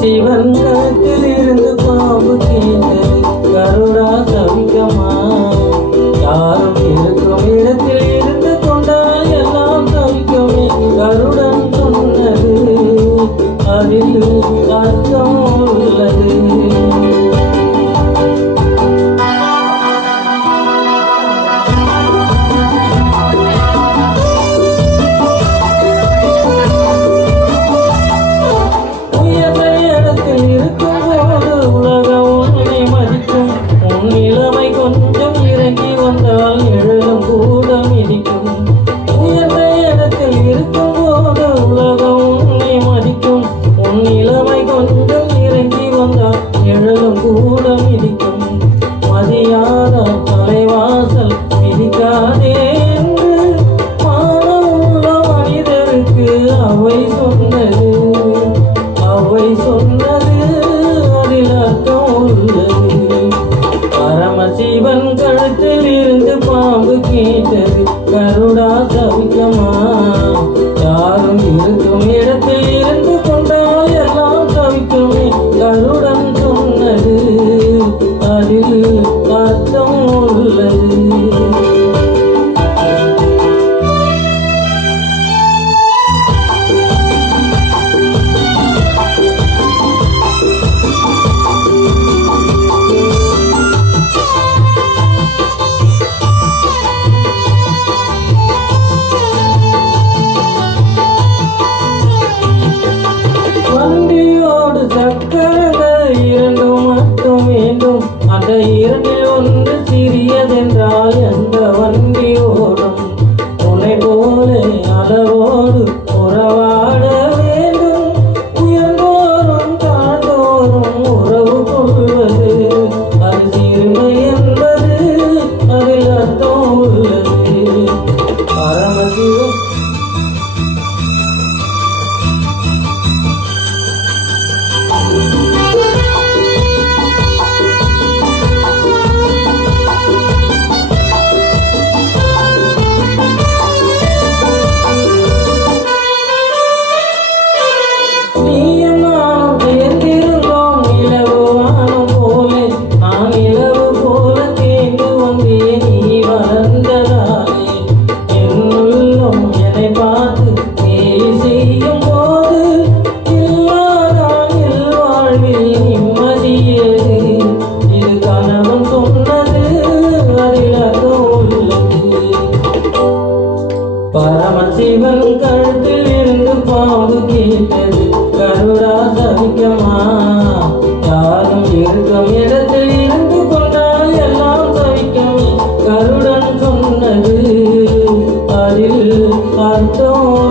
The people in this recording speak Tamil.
சிவன் கழுத்திலிருந்து பாம்பு கேட்டது கருடா தவிக்கமா. யாரும் இருக்கும் இடத்தில் இருந்து கொண்டால் எல்லாம் தவிக்குமே. கருடன் சொன்னது அதில் அர்த்தம் உள்ளது. நிலைமை கொஞ்சம் இறங்கி வந்தால் நிழலும் கூட மிதிக்கும். உயர்ந்த இடத்தில் இருக்கும் போது உலகம் உன்னை மதிக்கும். உன் நிலைமை கொஞ்சம் இறங்கி வந்தால் நிழலும் கூட மிதிக்கும். மதியாத தலைவாசல் மிதிக்காதே என்று மானமுள்ள மனிதருக்கு அவை சொன்னது. அவை சொன்னது அதில் அர்த்தம் உள்ளது. பரமசிவன் கழுத்தில் இருந்து பாம்பு கேட்டது கருடா தவிக்கமா. யாரும் இருக்கும் இடத்தில் இருந்து கொண்டால் எல்லாம் தவிக்குமே. கருடன் சொன்னது அதில் அர்த்தம் உள்ளது. வண்டியோடு சக்கரங்கள் இரண்டு மட்டும் வேண்டும். அந்த இரண்டில் ஒன்று சிறியதென்றால் எந்த வண்டி ஓடும்? உன்னை போல அளவோடு உறவாட வேண்டும். உயர்ந்தோறும் தாழ்ந்தோறும் உறவு கொள்வது அது சிறுமை என்பது அதில் அர்த்தம் உள்ளது. பரமசிவன் பரமசிவன் கழுத்தில் இருந்து பாம்பு கேட்டது கருடா தவிக்கமா. யாரும் இருக்கும் இடத்தில் இருந்து கொண்டால் எல்லாம் தவிக்குமே. கருடன் சொன்னது அதில் அர்த்தம்